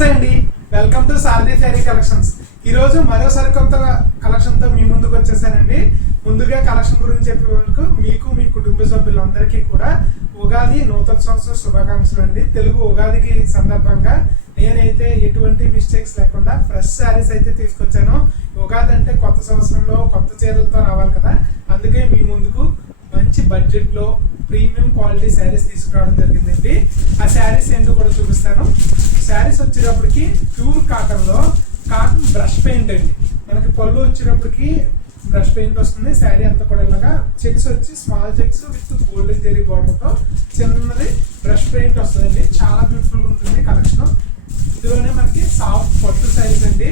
నమస్తే అండి, welcome to Sarathi sari collections. ఈ రోజు మరో సరికొత్త కలెక్షన్ తో మీ ముందుకు వచ్చేసానండి. ముందుగా కలెక్షన్ గురించి చెప్పే వరకు మీకు మీ కుటుంబ సభ్యులందరికీ కూడా ఉగాది నూతన సంవత్సర శుభాకాంక్షలు అండి. తెలుగు ఉగాదికి సందర్భంగా నేనైతే ఎటువంటి మిస్టేక్స్ లేకుండా ఫ్రెష్ శారీస్ అయితే తీసుకొచ్చాను. ఉగాది అంటే కొత్త సంవత్సరంలో కొత్త చీరలతో రావాలి కదా, అందుకే మీ ముందుకు మంచి బడ్జెట్ లో ప్రీమియం క్వాలిటీ శారీస్ తీసుకురావడం జరిగిందండి. ఆ శారీస్ ఏంటో కూడా చూపిస్తాను. శారీస్ వచ్చేటప్పటికి ప్యూర్ కాటన్ లో కాటన్ బ్రష్ పెయింట్ అండి. మనకి పళ్ళు వచ్చేటప్పటికి బ్రష్ పెయింట్ వస్తుంది. శారీ అంతా కూడా ఇలాగా చెక్స్ వచ్చి small checks with golden zari border తో చిన్నది బ్రష్ పెయింట్ వస్తుందండి. చాలా బ్యూటిఫుల్ గా ఉంటుంది కలెక్షన్. ఇందులోనే మనకి సాఫ్ట్ పట్టు శారీస్ అండి.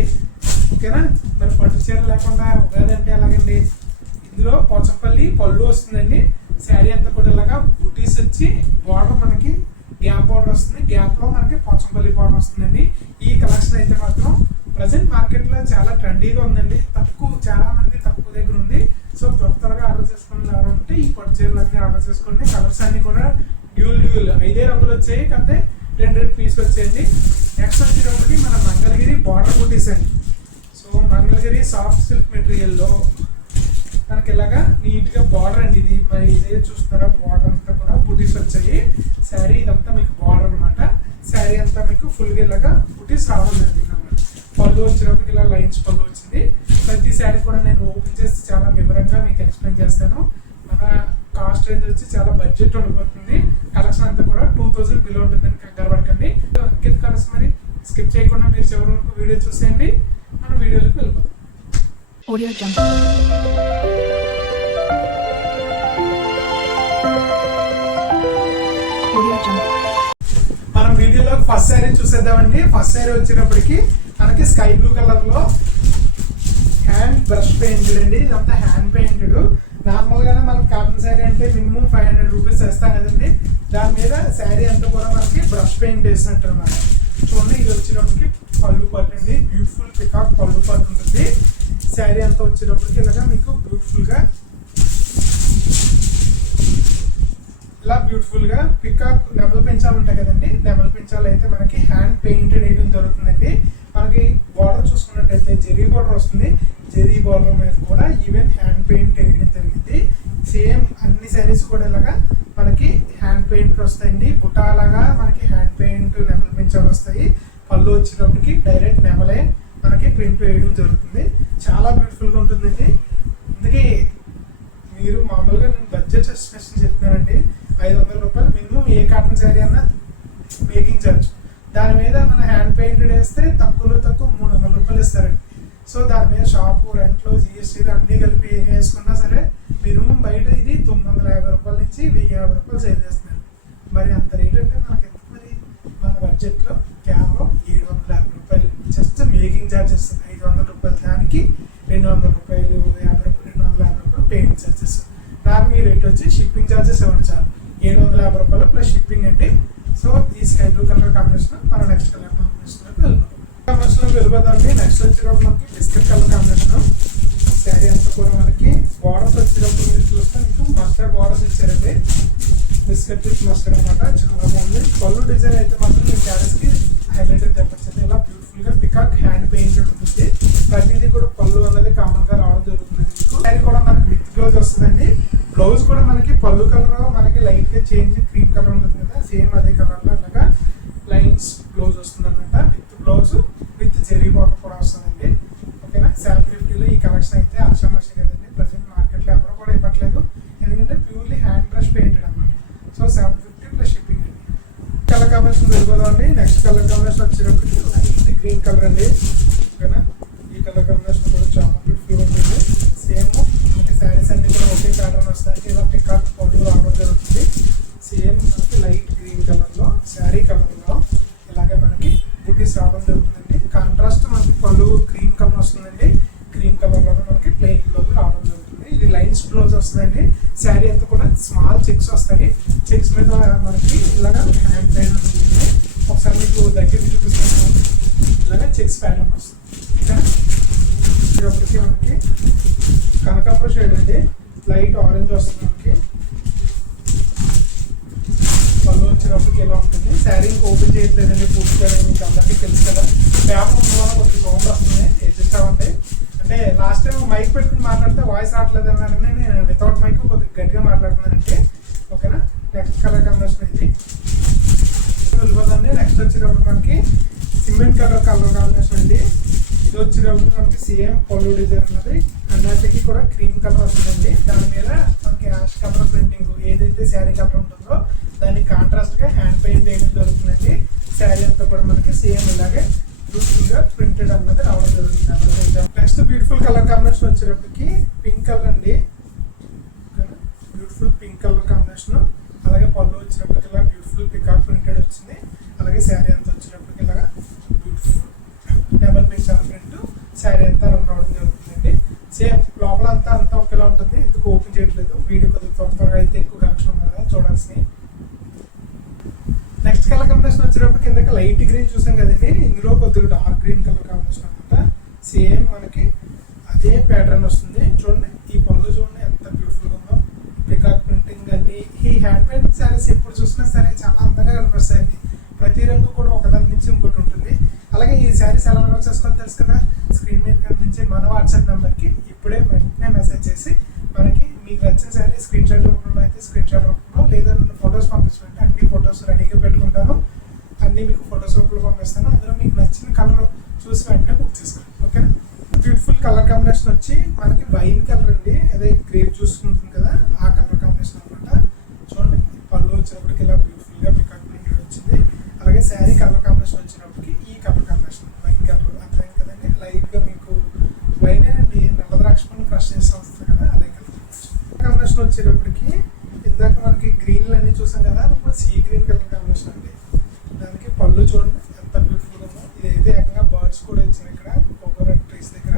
ఓకేనా, మరి పట్టు చీర లేకుండా ఉగాది అంటే ఎలాగండి. ఇందులో పోచంపల్లి పళ్ళు వస్తుందండి. శారీ అంతా కూడా ఇలాగా బూటీస్ వచ్చి బార్డర్ మనకి గ్యాప్ బార్డర్ వస్తుంది. గ్యాప్ లో మనకి పోచంపల్లి బార్డర్ వస్తుందండి. ఈ కలెక్షన్ అయితే మాత్రం ప్రజెంట్ మార్కెట్ లో చాలా ట్రెండీగా ఉందండి. చాలా మంది తక్కువ దగ్గర ఉంది. సో త్వరగా ఆర్డర్ చేసుకుని రావాలంటే ఈ పట్టు చీరలు అన్ని ఆర్డర్ చేసుకోండి. కలర్స్ అన్ని కూడా డ్యూల్ 5 రంగులు వచ్చాయి, కాకపోతే 2 పీసులు వచ్చాయండి. నెక్స్ట్ వచ్చేటప్పటికి మన మంగళగిరి బార్డర్ బూటీస్ అండి. So Mangalagiri soft silk material లో మనకి ఇలాగా నీట్ గా బార్డర్ అండి. ఇది మరి ఇదే చూస్తున్నారా, బార్డర్ అంతా కూడా బూటీస్ వచ్చాయి. శారీ ఇదంతా మీకు బార్డర్ అనమాట. శారీ అంతా మీకు ఫుల్ గా ఇలాగా బూటీస్ రావడం జరిగింది. పళ్ళు వచ్చినప్పుడు ఇలా లైన్స్ పళ్ళు వచ్చింది. ప్రతి శారీ కూడా నేను ఓపెన్ చేసి చాలా వివరంగా మీకు ఎక్స్ప్లెయిన్ చేస్తాను. మన కాస్ట్ రేంజ్ వచ్చి చాలా బడ్జెట్ ఉండిపోతుంది. కలెక్షన్ అంతా కూడా 2000 బిలో ఉంటుందని కంగారు పడకండి. ఇంకెందుకు కలెక్షన్ మరి స్కిప్ చేయకుండా మీరు చివరి వరకు వీడియో చూసేయండి. మనం వీడియోలోకి వెళ్ళిపోతాం. మనం వీడియోలో ఫస్ట్ శారీ చూసేద్దామండి. ఫస్ట్ శారీ వచ్చేటప్పటికి మనకి స్కై బ్లూ కలర్ లో హ్యాండ్ బ్రష్ పెయింటెడ్ అండి. ఇదంతా హ్యాండ్ పెయింటెడ్. నార్మల్ గానే మనకి కాటన్ శారీ అంటే మినిమం 500 రూపీస్ వేస్తాం కదండి. దాని మీద శారీ అంతా కూడా మనకి బ్రష్ పెయింట్ వేసినట్టు అనమాట. చూడండి, ఇది వచ్చేటప్పటికి పళ్ళు పాటు అండి. బ్యూటిఫుల్ పికాక్ పళ్ళు పాటు ఉంటుంది. శారీ అంతా వచ్చేటప్పటికి ఇలాగా మీకు బ్యూటిఫుల్ గా ఇలా బ్యూటిఫుల్ గా పికాక్ నెమల పెంచాలు ఉంటాయి కదండి. నెమల పెంచాలు అయితే మనకి హ్యాండ్ పెయింటెడ్ వేయడం జరుగుతుందండి. మనకి బార్డర్ చూసుకున్నట్టయితే జెరీ బార్డర్ వస్తుంది. జెరీ బార్డర్ మీద కూడా ఈవెన్ హ్యాండ్ పెయింట్ వేయడం జరిగింది. సేమ్ అన్ని శారీస్ కూడా ఇలాగా మనకి హ్యాండ్ పెయింట్ వస్తాయండి. బుటాలాగా మనకి హ్యాండ్ పెయింట్ నెమల పెంచాలు వస్తాయి. పళ్ళు వచ్చేటప్పటికి డైరెక్ట్ నెమలే మనకి ప్రింట్ వేయడం జరుగుతుంది. చాలా బ్యూటిఫుల్ గా ఉంటుందండి. అందుకే మీరు మామూలుగా నేను బడ్జెట్ ఎస్టిమేషన్ చెప్తున్నానండి. 500 రూపాయలు మినిమం ఏ కాటన్ శారీ అన్నా మేకింగ్ చార్జ్. దాని మీద మన హ్యాండ్ పెయింటెడ్ వేస్తే తక్కువలో తక్కువ 300 రూపాయలు ఇస్తారండి. సో దాని మీద షాపు రెంట్లు జిఎస్టీ అన్ని కలిపి ఏం వేసుకున్నా సరే మినిమం బయట ఇది 950 రూపాయల నుంచి 1050 రూపాయలు సేల్ చేస్తున్నారు. మరి అంత రేట్ అంటే మనకి ఎంత మరి? మన బడ్జెట్ లో కేవలం 750 రూపాయలు జస్ట్ మేకింగ్ చార్జెస్. 500 రూపాయలు దానికి 200 రూపాయలు 250 రూపాయలు పెయింట్ చార్జెస్. నాకు మీ రేట్ వచ్చి షిప్పింగ్ చార్జెస్ ఇవ్వండి చాలు. 750 రూపాయలు ప్లస్ షిప్పింగ్ అండి. సో ఈ స్కై బ్లూ కలర్ కాంబినేషన్ మన నెక్స్ట్ కలర్ కాంబినేషన్ వెళ్ళిపోతామండి. నెక్స్ట్ వచ్చేటప్పుడు మనకి బిస్కెట్ కలర్ కాంబినేషన్. శారీ అంతా కూడా మనకి బార్డర్స్ వచ్చేటప్పుడు మీరు చూస్తే మీకు మస్టర్డ్ బార్డర్స్ ఇచ్చారండి. బిస్కెట్ విత్ మస్టర్డ్ అనమాట. చాలా బాగుంది. పళ్ళు డిజైన్ అయితే మాత్రం మీ శారీస్ కి హైలైట్ అని చెప్పచ్చు. ఇలా బ్యూటిఫుల్ గా పికాక్ హ్యాండ్ పెయింటెడ్ ఉంటుంది. ప్రతిదీ కూడా పళ్ళు అనేది కామన్ గా రావడం జరుగుతుంది. మీకు శారీ కూడా మనకి విత్ బ్లౌజ్ వస్తుందండి. బ్లౌజ్ కూడా మనకి పళ్ళు కలర్ మనకి లైట్ గా చేంజ్ క్రీమ్ కలర్ ఉంటుంది కదా, సేమ్ అదే కలర్ లో ఇలాగా లైన్స్ బ్లౌజ్ వస్తుంది అనమాట. With blouse with zari border కూడా వస్తుందండి. ఓకేనా, 750లో ఈ కలెక్షన్ అయితే ఆషామాషి కదండి. ప్రజెంట్ మార్కెట్ లో ఎవరు కూడా ఇవ్వట్లేదు, ఎందుకంటే ప్యూర్లీ హ్యాండ్ బ్రష్ పెయింటెడ్ అనమాట. సో 750 ప్లస్ షిప్పింగ్ అండి. కలర్ కాంబినేషన్ వెళ్ళిపోదామండి. నెక్స్ట్ కలర్ కాంబినేషన్ వచ్చేటప్పటికి లైట్ గ్రీన్ కలర్ అండి. ఓకేనా, ఈ కలర్ కాంబినేషన్ కూడా చాలా బ్యూటిఫుల్ ఉంటుంది. సేమ్ మనకి శారీస్ అన్ని కూడా ఒకే ప్యాటర్న్ వస్తాయి. ఇలా పికాక్ పళ్ళు రావడం జరుగుతుంది. సేమ్ మనకి లైట్ గ్రీన్ కలర్ లో శారీ కలర్ లో ఇలాగే మనకి బుటీస్ రావడం జరుగుతుందండి. కాంట్రాస్ట్ మనకి పళ్ళు క్రీమ్ కలర్ వస్తుందండి. క్రీమ్ కలర్ లో మనకి ప్లెయిన్ బ్లౌజ్ రావడం జరుగుతుంది. ఇది లైన్స్ బ్లౌజ్ వస్తుందండి. శారీ అంతా కూడా స్మాల్ చెక్స్ వస్తాయి. చెక్స్ మీద మనకి ఇలాగా హ్యాండ్ పెయింట్ ఉంటుంది. ఒకసారి మీకు దగ్గర చూపిస్తాను. ఇలాగా చెక్స్ ప్యాటర్న్ వస్తుంది. ఇప్పటికి మనకి కనకాంబరం షేడ్ అండి. లైట్ ఆరెంజ్ వస్తుంది మనకి. పళ్ళు వచ్చేటప్పటికి ఎలా ఉంటుంది. శారీ ఓపెన్ చేయట్లేదండి పూర్తిగా, మీకు అందరికీ తెలుసు కదా. పేపర్ ఉన్న వల్ల కొంచెం సౌండ్ వస్తుంది, అడ్జస్ట్ అవ్వండి. అంటే లాస్ట్ టైం మైక్ పెట్టుకుని మాట్లాడితే వాయిస్ రావట్లేదు అన్నారని నేను వితౌట్ మైక్ కొద్దిగా గట్టిగా మాట్లాడుతున్నానంటే. ఓకేనా, నెక్స్ట్ కలర్ కాంబినేషన్ ఇది వెళ్ళిపోతుంది. నెక్స్ట్ వచ్చేటప్పుడు మనకి సిమెంట్ కలర్ కాంబినేషన్ అండి. ఇది వచ్చేటప్పుడు మనకి సేమ్ పళ్ళు డిజైన్ ఉన్నది, అన్నిటికీ కూడా క్రీమ్ కలర్ వస్తుందండి. దాని మీద మనకి యాష్ కలర్ ప్రింటింగ్ ఏదైతే శారీ కలర్ ఉంటుందో దానికి కాంట్రాస్ట్ గా హ్యాండ్ పెయింట్ వేయడం జరుగుతుందండి. శారీ అంతా కూడా మనకి సేమ్ ఇలాగే బ్యూటిఫుల్ గా ప్రింటెడ్ అన్నది రావడం జరుగుతుంది. నెక్స్ట్ బ్యూటిఫుల్ కలర్ కాంబినేషన్ వచ్చేటప్పటికి పింక్ కలర్ అండి. బ్యూటిఫుల్ పింక్ కలర్ కాంబినేషన్, అలాగే పళ్ళు వచ్చేటప్పటికి ఇలా బ్యూటిఫుల్ పికాక్ ప్రింటెడ్ వచ్చింది. అలాగే శారీ అంతా వచ్చేటప్పటికి ఇలాగా బ్యూటిఫుల్ డబల్ పించాల ప్రింట్ శారీ అంతా రన్ అవడం జరుగుతుందండి. సేమ్ లోపల అంతా ఒకేలా ఉంటుంది. ఎందుకు ఓపెన్ చేయట్లేదు, వీడియో కొద్దిగా త్వరగా అయితే ఎక్కువ కలెక్షన్ ఉంది కదా చూడాల్సింది. నెక్స్ట్ కలర్ కాంబినేషన్ వచ్చేటప్పుడు కిందకి లైట్ గ్రీన్ చూసాం కదండి, ఇందులో కొద్దిగా డార్క్ గ్రీన్ కలర్ కాంబినేషన్ అనమాట. సేమ్ మనకి అదే ప్యాటర్న్ వస్తుంది. చూడండి ఈ పళ్ళు చూడండి ఎంత బ్యూటిఫుల్ గా ఉందో, పికాక్ ప్రింటింగ్ అండి. ఈ హ్యాండ్ పెయింట్ శారీస్ ఎప్పుడు చూసినా సరే చాలా అందంగా కనిపిస్తాయండి. ప్రతి రంగు కూడా ఒకదాని నుంచి ఇంకోటి ఉంటుంది. అలాగే ఈ శారీస్ ఎలా ఆర్డర్ చేసుకోవాలో తెలుసు కదా, స్క్రీన్ మీద కనిపించి మన వాట్సాప్ నెంబర్కి ఇప్పుడే వెంటనే మెసేజ్ చేసి మనకి మీకు నచ్చిన శారీ స్క్రీన్ షాట్ రూపంలో అయితే స్క్రీన్ షాట్ రూపంలో, లేదా ఫొటోస్ పంపించమంటే అన్ని ఫొటోస్ రెడీగా పెట్టుకుంటాను, అన్ని మీకు ఫొటోస్ రూపంలో పంపిస్తాను. అందులో మీకు నచ్చిన కలర్ చూసి వెంటనే బుక్ చేసుకోండి. ఓకేనా, బ్యూటిఫుల్ కలర్ కాంబినేషన్ వచ్చి మనకి వైన్ కలర్ అండి, అదే గ్రేప్ జ్యూస్ ఉంటుంది కదా ఆ కలర్ కాంబినేషన్ అనమాట. చూడండి పళ్ళు వచ్చేటప్పటికి ఇలా బ్యూటిఫుల్ గా పికాక్ ప్రింటెడ్ వచ్చింది. అలాగే శారీ కలర్ కాంబినేషన్ వచ్చినప్పటికి ఈ కలర్ కాంబినేషన్ వైన్ కలర్ అర్థమైంది కదండి. లైట్ గా మీకు వైన్ అండి నల్ల ద్రాక్ష పండు క్రష్ చేసి వస్తుంది కదా అదే కలర్ కాంబినేషన్ వచ్చేటప్పటికి ఇందాక మనకి గ్రీన్లు అన్ని చూసాం కదా, ఇప్పుడు సీ గ్రీన్ కలర్ కాంబినేషన్ అండి. దానికి పళ్ళు చూడండి ఎంత బ్యూటిఫుల్ ఉందో. ఇదైతే ఏకంగా బర్డ్స్ కూడా ఇచ్చారు ఇక్కడ కోకోనట్ ట్రీస్ దగ్గర,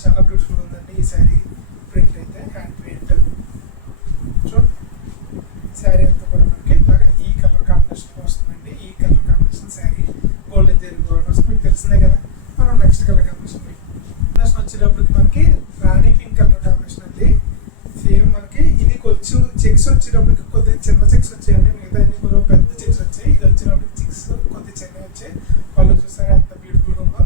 చాలా బ్యూటిఫుల్ ఉందండి ఈ శారీ ప్రింట్ అయితే హ్యాండ్ పెయింట్. చూడండి శారీ అంతా కూడా మనకి ఇలాగా ఈ కలర్ కాంబినేషన్ వస్తుందండి. ఈ colour combination sari golden zari borders మీకు తెలిసిందే కదా. మనం నెక్స్ట్ కలర్ కాంబినేషన్ వచ్చేటప్పటికి మనకి రాణి పింక్ కలర్ కాంబినేషన్ అండి. సేమ్ మనకి ఇది కొంచెం చెక్స్ వచ్చేటప్పటికి కొద్దిగా చిన్న చెక్స్ వచ్చాయండి, మిగతా అన్ని కూడా పెద్ద చెక్స్ వచ్చాయి. ఇది వచ్చేటప్పటికి చెక్స్ కొద్దిగా చిన్నవి వచ్చాయి. వాళ్ళు చూసారా ఎంత బ్యూటిఫుల్గా ఉందో.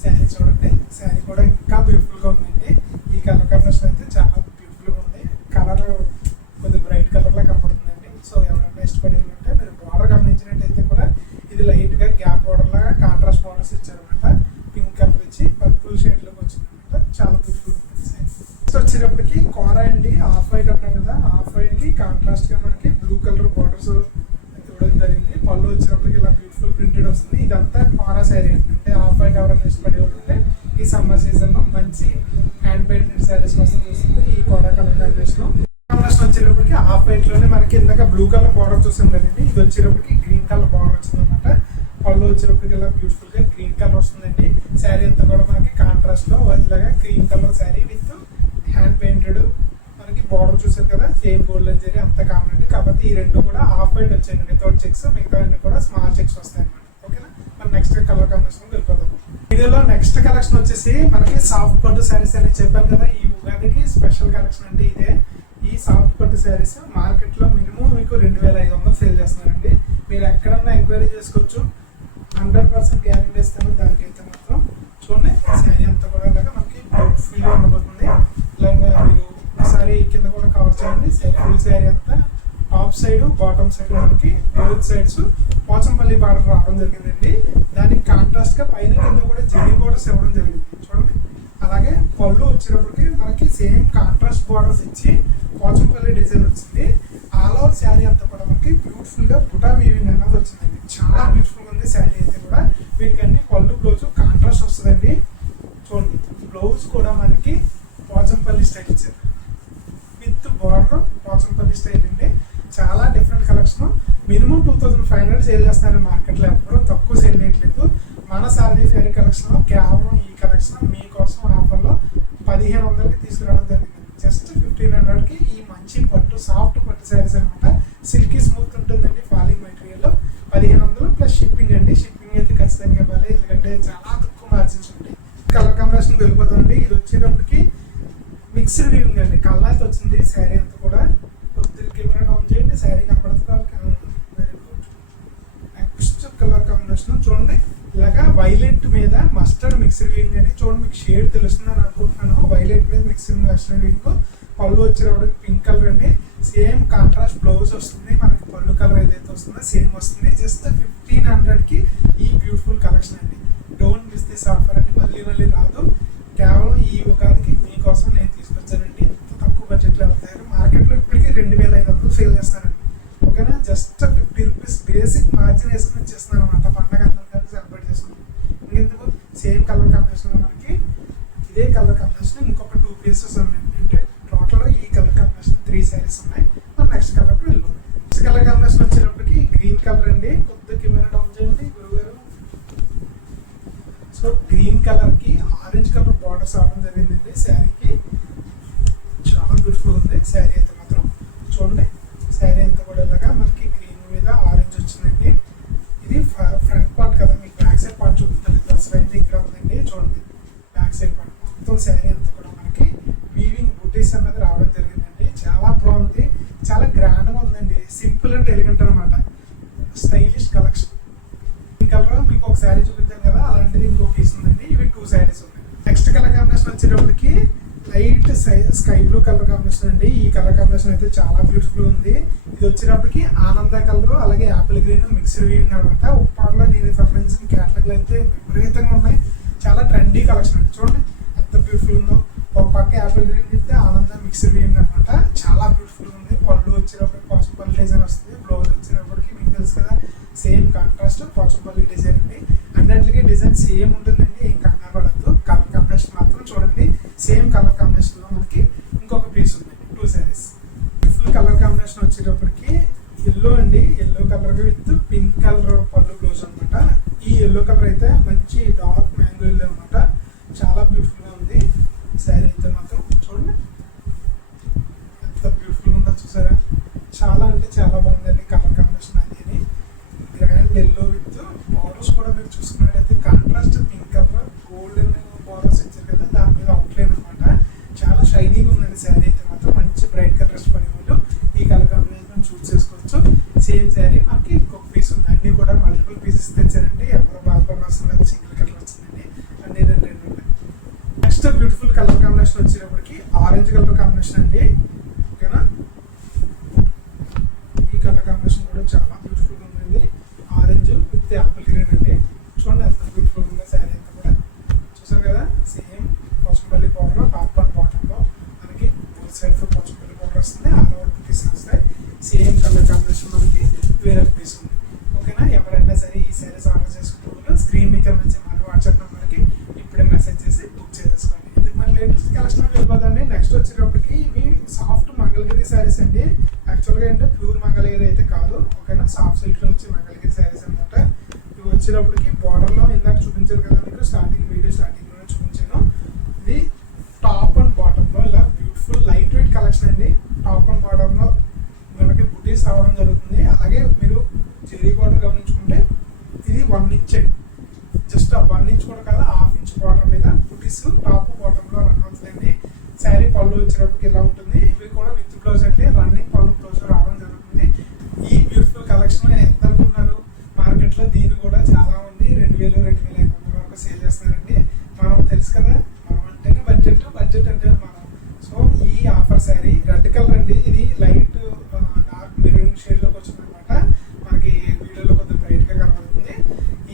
శారీ చూడండి, శారీ కూడా ఇంకా బ్యూటిఫుల్గా ఉందండి. ఈ కలర్ కాంబినేషన్ అయితే చాలా బ్యూటిఫుల్గా ఉంది. కలర్ కొద్దిగా బ్రైట్ కలర్లా కనపడుతుందండి. సో ఎవరైనా ఇష్టపడి ఉంటే మీరు బార్డర్ గమనించినట్టయితే కూడా ఇది లైట్గా గ్యాప్ బార్డర్ లాగా కాంట్రాస్ట్ బార్డర్స్ ఇచ్చారనమాట. పింక్ కలర్ ఇచ్చి పర్పుల్ షేడ్లోకి వచ్చిందనమాట. చాలా బ్యూటిఫుల్ ఉంటుంది. వచ్చేటప్పటికి కోరా అండి, ఆఫ్ వైట్ అంటాం కదా, ఆఫ్ వైట్ కి కాంట్రాస్ట్ గా మనకి బ్లూ కలర్ బార్డర్స్ ఇవ్వడం జరిగింది. పళ్ళు వచ్చేటప్పటికి ఇలా బ్యూటిఫుల్ ప్రింటెడ్ వస్తుంది. ఇదంతా కోరా శారీ అంటే ఆఫ్ వైట్ ఎవరైనా ఇష్టపడే ఉంటే ఈ సమ్మర్ సీజన్ లో మంచి హ్యాండ్ పెయింటెడ్ శారీస్ కోసం చూస్తుంది ఈ కోరా కలర్ కాంబినేషన్. వచ్చేటప్పటికి ఆఫ్ వైట్ లోనే మనకి ఇందాక బ్లూ కలర్ బార్డర్ చూసాం కదండి, ఇది వచ్చేటప్పటికి గ్రీన్ కలర్ బార్డర్ వచ్చింది అనమాట. పళ్ళు వచ్చేటప్పటికి ఇలా బ్యూటిఫుల్ గా గ్రీన్ కలర్ వస్తుందండి. శారీ అంతా కూడా మనకి కాంట్రాస్ట్ లో ఇలాగా cream colour sari with hand painted. మనకి బార్డర్ చూసారు కదా సేమ్ గోల్డెన్ జరీ అంతా కామన్ అండి. కాకపోతే ఈ రెండు కూడా ఆఫ్ వైట్ వచ్చాయండి వితౌట్ చెక్స్, మిగతా అన్ని కూడా స్మాల్ చెక్స్ వస్తాయి అనమాట. ఓకేనా, మన నెక్స్ట్ కలర్ కాంబినేషన్ వెళ్ళిపోదాం. వీడియోలో నెక్స్ట్ కలెక్షన్ వచ్చేసి మనకి సాఫ్ట్ పట్టు శారీస్ అని చెప్పాను కదా, ఈ ఉగాదికి స్పెషల్ కలెక్షన్ అంటే ఇదే. ఈ సాఫ్ట్ పట్టు శారీస్ మార్కెట్ లో మినిమం మీకు 2500 సేల్ చేస్తున్నారండి. మీరు ఎక్కడన్నా ఎంక్వైరీ చేసుకోవచ్చు, 100% గ్యారెంటీ ఇస్తాను దానికైతే మాత్రం. చూడండి శారీ అంతా కూడా ఇలాగా మనకి ఫుల్ గా ఉండబోతుంది. ఇలాగా మీరు ఒకసారి కింద కూడా కవర్ చేయండి. ఫుల్ శారీ అంతా టాప్ సైడ్ బాటమ్ సైడ్ మనకి బోత్ సైడ్స్ పోచంపల్లి బార్డర్ రావడం జరిగిందండి. దానికి కాంట్రాస్ట్ గా పైన కింద కూడా జెరీ బోర్డర్స్ ఇవ్వడం జరిగింది. చూడండి అలాగే పళ్ళు వచ్చేటప్పటికి మనకి సేమ్ కాంట్రాస్ట్ బార్డర్స్ ఇచ్చి పోచంపల్లి డిజైన్ వచ్చింది. ఆల్ ఓవర్ శారీ అంతా కూడా మనకి బ్యూటిఫుల్ గా బుటా వీవింగ్ అన్నది వచ్చిందండి. చాలా బ్యూటిఫుల్ ఉంది శారీ అయితే కూడా. వీటికి అన్ని పళ్ళు బ్లౌజ్ కాంట్రాస్ట్ వస్తుందండి. చూడండి బ్లౌజ్ కూడా మనకి పోచంపల్లి స్టైల్ ఇచ్చారు విత్ బార్డర్ పోచంపల్లి స్టైల్ అండి. చాలా డిఫరెంట్ కలెక్షన్. మినిమం 2500 సేల్ చేస్తున్నారు మార్కెట్లో, ఎవరు తక్కువ సేల్ చేయట్లేదు. మన సారథి ఫేరీ కలెక్షన్ లో కేవలం ఈ కలెక్షన్ మీకోసం ఆఫర్లో 1500కి తీసుకురావడం జరిగింది. జస్ట్ 1500కి ఈ మంచి పట్టు సాఫ్ట్ పట్టు శారీస్ అనమాట. సిల్కీ స్మూత్ ఉంటుందండి ఫాలింగ్ మెటీరియల్. 1500 ప్లస్ షిప్పింగ్ అండి. షిప్పింగ్ అయితే ఖచ్చితంగా ఇవ్వాలి, ఎందుకంటే చాలా తక్కువ మార్జిన్స్ ఉంటాయి. కలర్ కాంబినేషన్ వెళ్ళిపోతుంది. ఇది వచ్చేటప్పటికి మిక్స్డ్ వీవింగ్ అండి. కలర్ అయితే వచ్చింది శారీ అంతా కూడా. కొద్దిగా కెమెరా డౌన్ చేయండి, శారీ కనపడుతుంది. Very good. Next colour combination చూడండి. ఇలాగా వైలెట్ మీద మస్టర్డ్ మిక్స్డ్ వీవింగ్ అని చూడండి, మీకు షేడ్ తెలుస్తుందని అనుకుంటున్నాను. వైలెట్ మీద మస్టర్డ్ వీవింగ్, పళ్ళు వచ్చేటప్పటికి పింక్ కలర్ అండి. సేమ్ కాంట్రాస్ట్ బ్లౌజ్ వస్తుంది, మనకి పళ్ళు కలర్ ఏదైతే వస్తుందో సేమ్ వస్తుంది. జస్ట్ 1500కి ఈ బ్యూటిఫుల్ కలెక్షన్ అండి. డోంట్ మిస్ దిస్ ఆఫర్ అండి, మళ్ళీ రాదు. కేవలం ఈ ఉగాదికి మీకోసం నేను తీసుకొచ్చానండి. ఇంత తక్కువ బడ్జెట్లో అవుతారు. మార్కెట్లో ఇప్పటికీ 2500 సేల్ చేస్తానండి. ఓకేనా, జస్ట్ 50 రూపీస్ బేసిక్ మార్జిన్ వేసుకుని వచ్చేస్తున్నాను అనమాట. పండగ అందరూ కలిసి సెలబ్రేట్ చేసుకున్నాం. ఇంకెందుకు సేమ్ కలర్ కాంబినేషన్ మనకి ఇదే కలర్ కాంబినేషన్ ఇంకొక 2 పీసెస్ ఉన్నాయి. అంటే టోటల్ ఈ కలర్ కాంబినేషన్ 3 శారీస్ ఉన్నాయి. మనం నెక్స్ట్ కలర్కి వెళ్ళాం. నెక్స్ట్ కలర్ కాంబినేషన్ వచ్చేటప్పటికి గ్రీన్ కలర్ అండి. కొద్దిగా కెమెరా డౌన్ చేయండి గురుగారు. సో గ్రీన్ కలర్ కి ఆరెంజ్ కలర్ బార్డర్స్ రావడం జరిగిందండి. శారీకి చాలా బ్యూటిఫుల్ ఉంది. శారీ అయితే మాత్రం చూడండి, శారీ అంతా కూడా ఇలాగా మనకి గ్రీన్ మీద ఆరెంజ్ వచ్చిందండి. ఇది ఫ్రంట్ పార్ట్ కదా, మీకు బ్యాక్ సైడ్ పార్ట్ చూపుతుంది. అసలు అయితే ఇక్కడ ఉందండి చూడండి, బ్యాక్ సైడ్ పార్ట్ మొత్తం శారీ అంతా కూడా మనకి వీవింగ్ బుటీస్ అన్నది రావడం జరిగిందండి. చాలా బాగుంది, చాలా గ్రాండ్గా ఉందండి. సింపుల్ అండ్ ఎలిగెంట్ అనమాట, స్టైలిష్ కలెక్షన్. కలర్ మీకు ఒక శారీ చూపించాను కదా, అలాంటిది ఇంకో పీస్ ఉందండి. ఇవి 2 శారీస్ ఉన్నాయి. నెక్స్ట్ కలర్ కాంబినేషన్ వచ్చేటప్పటికి light sky blue colour combination అండి. ఈ కలర్ కాంబినేషన్ అయితే చాలా బ్యూటిఫుల్ ఉంది. ఇది వచ్చేటప్పటికి ఆనంద కలర్ అలాగే యాపిల్ గ్రీన్ మిక్స్డ్ వీవింగ్ అనమాట. ఉప్పాడలో దీనికి సంబంధించిన క్యాటలాగ్లు అయితే విపరీతంగా ఉన్నాయి. చాలా ట్రెండీ కలెక్షన్ అండి. చూడండి ఎంత బ్యూటిఫుల్ ఉందో. ఒక పక్క యాపిల్ గ్రీన్ అయితే ఆనంద మిక్స్డ్ వీవింగ్ అనమాట. చాలా బ్యూటిఫుల్ ఉంది. పళ్ళు వచ్చేటప్పటికి పోచంపల్లి డిజైన్ వస్తుంది. బ్లౌజ్ వచ్చేటప్పటికి మీకు తెలుసు కదా, సేమ్ కాంట్రాస్ట్ పోచంపల్లి డిజైన్ అండి. అన్నింటికి డిజైన్ సేమ్ ఉంటుందండి, ఏం కంగారు పడద్దు. కలర్ కాంబినేషన్ మాత్రం చూడండి, సేమ్ కలర్ కాంబినేషన్ లో మనకి ఇంకొక పీస్ ఉంది. 2 శారీస్. ఫుల్ కలర్ కాంబినేషన్ వచ్చేటప్పటికి ఎల్లో అండి. Yellow colour with pink colour పళ్ళు బ్లౌజ్ అనమాట. ఈ ఎల్లో కలర్ అయితే మంచి డార్క్ మ్యాంగో ఎల్లో అనమాట. చాలా బ్యూటిఫుల్ గా ఉంది శారీ అయితే మాత్రం. చూడండి ఎంత బ్యూటిఫుల్ ఉందో చూసారా. చాలా అంటే చాలా బాగుందండి కలర్ కాంబినేషన్ అనేది. గ్రాండ్ ఎల్లో విత్ బార్డర్స్ కూడా మీరు చూసుకున్నట్టయితే contrast pink colour golden borders ఇచ్చారు కదా, దాని మీద అవుట్లైన్ అనమాట. చాలా షైనీగా ఉందండి శారీ అయితే మాత్రం. మంచి బ్రైట్ కలర్స్ పడే వాళ్ళు ఈ కలర్ కాంబినేషన్ చూస్ చేసుకోవచ్చు. సేమ్ శారీ మనకి ఇంకొక పీస్ ఉంది. అన్ని కూడా మల్టిపుల్ పీసెస్ తెచ్చారండి. ఎవరు బాగుపడాల్సిన లేదు, సింగిల్ కలర్ వచ్చిందండి. అన్ని 2 ఉన్నాయి. నెక్స్ట్ బ్యూటిఫుల్ కలర్ కాంబినేషన్ వచ్చేటప్పటికి ఆరెంజ్ కలర్ కాంబినేషన్ అండి. ఓకేనా, ఈ కలర్ కాంబినేషన్ కూడా చాలా బ్యూటిఫుల్ ఉంది. ఆరెంజ్ విత్ యాపిల్ గ్రీన్ అండి. చూడండి ఎంత బ్యూటిఫుల్ ఉందో శారీ అంతా కూడా. చూసారు కదా, same Pochampally border top and bottom లో మనకి బోత్ సైడ్ పోచంపల్లి బార్డర్ వస్తుంది. ఆల్ ఓవర్ పీస్ వస్తాయి. సేమ్ కలర్ కాంబినేషన్ మనకి వేరే పీస్ ఉంది. ఓకేనా, ఎవరైనా సరే ఈ శారీస్ ఆర్డర్ చేసుకుంటే స్క్రీన్ మీద నుంచి మన వాట్సాప్ నెంబర్కి ఇప్పుడే మెసేజ్ చేసి బుక్ చేసేసుకోండి. ఎందుకు మరి లేటెస్ట్ కలెక్షన్ వెళ్ళిపోదండి. నెక్స్ట్ వచ్చేటప్పటికి ఇవి సాఫ్ట్ మంగళగిరి శారీస్ అండి. యాక్చువల్గా అంటే ప్యూర్ మంగళగిరి అయితే కాదు. ఓకేనా, సాఫ్ట్ సిల్క్ వచ్చి మంగళగిరి శారీస్ అనమాట. ఇవి వచ్చేటప్పటికి బార్డర్లో ఇందాక చూపించారు కదా మీకు, స్టార్టింగ్ వీడియో స్టార్టింగ్లోనే చూపించాను. ఇది టాప్ అండ్ బాటంలో ఇలా బ్యూటిఫుల్ లైట్ వెయిట్ కలెక్షన్ అండి. టాప్ అండ్ బాటంలో మనకి బుటీస్ రావడం జరుగుతుంది. అలాగే మీరు జెరీ బార్డర్ గమనించుకుంటే ఇది 1 ఇంచ్ అండి. జస్ట్ 1 ఇంచ్ కూడా కాదు, 1/2 ఇంచ్ బార్డర్ మీద బుటీస్ టాప్ బాటంలో రన్ అవుతుందండి. శారీ పళ్ళు వచ్చేటప్పటికి ఇలా ఉంటుంది. ఇవి కూడా విత్ బ్లౌజ్ అంటే రన్నింగ్ పళ్ళు బ్లౌజ్ రావడం జరుగుతుంది. ఈ బ్యూటిఫుల్ కలెక్షన్ ఎంత అనుకున్నారు, మార్కెట్లో దీని కూడా చాలా ఉంది. 2000-2500 వరకు సేల్ చేస్తున్నారండి. మనం తెలుసు కదా, మనం అంటేనే బడ్జెట్, బడ్జెట్ అంటే మనం. సో ఈ ఆఫర్ శారీ రెడ్ కలర్ అండి. ఇది లైట్ డార్క్ మెరూన్ షేడ్ లోకి వచ్చింది అనమాట. మనకి వీడియోలో కొద్దిగా బ్రైట్ గా కనబడుతుంది.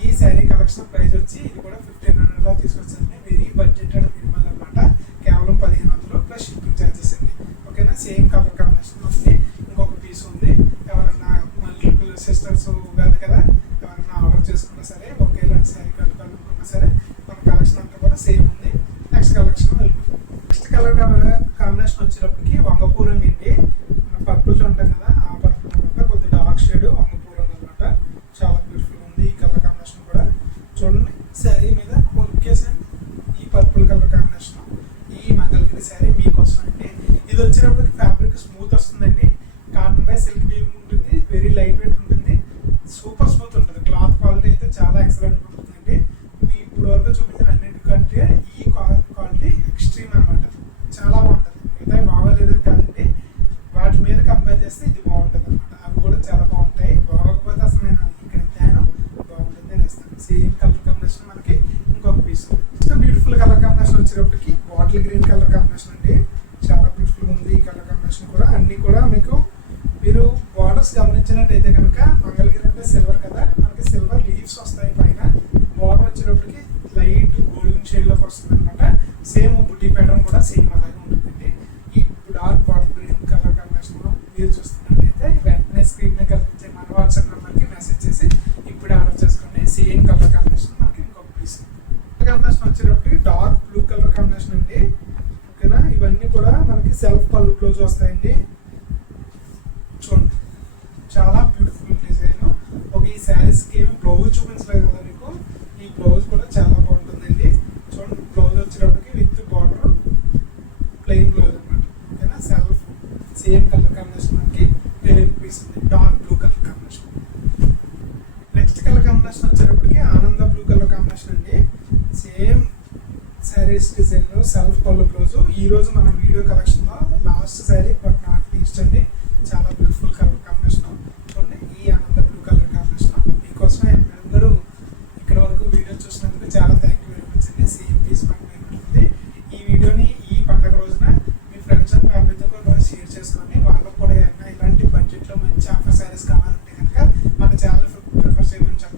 ఈ శారీ కలెక్షన్ ప్రైస్ వచ్చి ఇది కూడా 1500 లో తీసుకొచ్చింది. వెరీ బడ్జెట్ అండ్ మినిమల్ అనమాట. కేవలం 1500 ప్లస్ షిప్పింగ్ ఛార్జెస్ అండి. ఓకేనా, సేమ్ కలర్ కాంబినేషన్ ఉంది. ఇంకొక పీస్ ఉంది. ఎవరన్నా మల్టిపుల్ సిస్టర్స్ కాదు కదా, ఎవరన్నా ఆర్డర్ చేసుకున్నా సరే, ఒకేలాంటి శారీ కట్టుకోవాలనుకున్నా సరే, మన కలెక్షన్ అంతా కూడా సేమ్ ఉంది. నెక్స్ట్ కలెక్షన్ వెళ్ళిపోతుంది. నెక్స్ట్ కలర్ కాంబినేషన్ వచ్చేటప్పటికి వంగపూరం అండి. పర్పుల్స్ ఉంటాయి కదా, ఆ పర్పుల్ అనమాట. కొద్దిగా డార్క్ షేడ్ వంగపూరం అనమాట. చాలా బ్యూటిఫుల్ ఉంది ఈ కలర్ కాంబినేషన్ కూడా. చూడండి శారీ మీద కొనుక్కేసండి. ఈ పర్పుల్ కలర్ కాంబినేషన్ ఈ మంగళగిరి శారీ మీకోసం అండి. ఇది వచ్చేటప్పటికి ఫ్యాబ్రిక్ స్మూత్ వస్తుందండి. కాటన్ బై సిల్క్ వీవింగ్ ఉంటుంది. వెరీ లైట్ వెయిట్ ఉంటుంది. సూపర్ స్మూత్ ఉంటుంది. క్లాత్ క్వాలిటీ అయితే చాలా ఎక్సలెంట్ ఉంటుందండి. ఇప్పుడు వరకు చూపించిన అన్నిటికంటే ఈ క్వాలిటీ ఎక్స్ట్రీమ్ అనమాట. చాలా బాగుంటుంది. మిగతా బాగోలేదని కాదండి, వాటి మీద కంపేర్ చేస్తే ఇది బాగుంటుంది అనమాట. అవి కూడా చాలా బాగుంటాయి. బాగోకపోతే అసలు నేను ఇక్కడ తేను. బాటిల్ గ్రీన్ కలర్ కాంబినేషన్ అండి. చాలా బ్యూటిఫుల్ ఉంది ఈ కలర్ కాంబినేషన్ కూడా. అన్ని కూడా మీకు మీరు బార్డర్స్ గమనించినట్టయితే కనుక మంగళగిరి అంటే సిల్వర్ కదా, మనకి సిల్వర్ లీవ్స్ వస్తాయి పైన. బార్డర్ వచ్చేటప్పటికి లైట్ గోల్డెన్ షేడ్ లోకి వస్తుంది అనమాట. సేమ్ బుట్టి ప్యాటర్న్ కూడా సేమ్ అలాగే ఉంటుందండి. ఈ dark bottle green colour combination మీరు చూస్తున్నట్టయితే వెంటనే స్క్రీన్ మీద కనిపించే మన వాట్సాప్ నెంబర్కి మెసేజ్ చేసి ఇప్పుడు ఆర్డర్ చేసుకోండి. సేమ్ కలర్ కాంబినేషన్ మనకి ఇంకొక పీస్. కాంబినేషన్ వచ్చేటప్పటికి డార్క్ బ్లూ కలర్ కాంబినేషన్ అండి. ఓకేనా, ఇవన్నీ కూడా మనకి సెల్ఫ్ పళ్ళు బ్లౌజ్ వస్తాయండి. చూడండి చాలా బ్యూటిఫుల్ డిజైన్. ఒక ఈ శారీస్కి ఏమి బ్లౌజ్ చూపించలేదు కదా మీకు, ఈ బ్లౌజ్ కూడా చాలా బాగుంటుందండి. చూడండి బ్లౌజ్ వచ్చేటప్పటికి విత్ బార్డర్ ప్లెయిన్ బ్లౌజ్ అనమాట. ఓకేనా, సెల్ఫ్ సేమ్ కలర్ కాంబినేషన్ మనకి వేరే పీస్ ఉంది, dark blue colour combination. Next colour combination వచ్చేటప్పటికి ఆనంద బ్లూ కలర్ కాంబినేషన్ అండి. సేమ్ శారీస్ డిజైన్ లో సెల్ఫ్ పళ్ళు బ్లౌజ్. ఈ రోజు మన వీడియో కలెక్షన్ లో last sari but not least అండి. చాలా బ్యూటిఫుల్ కలర్ కాంబినేషన్. చూడండి ఈ ఆనంద బ్లూ కలర్ కాంబినేషన్ మీకోసం. అందరూ ఇక్కడ వరకు వీడియో చూసినందుకు చాలా థ్యాంక్ యూ వెరీ మచ్ అండి. సేమ్ పీస్ మనకి ఉంటుంది. ఈ వీడియోని ఈ పండుగ రోజున మీ ఫ్రెండ్స్ అండ్ ఫ్యామిలీతో కూడా షేర్ చేసుకొని వాళ్ళకు కూడా ఏమైనా ఇలాంటి బడ్జెట్లో మంచి ఆఫర్ శారీస్ కావాలంటే కనుక మన ఛానల్ ప్రిఫర్ చేయమని చెప్పండి.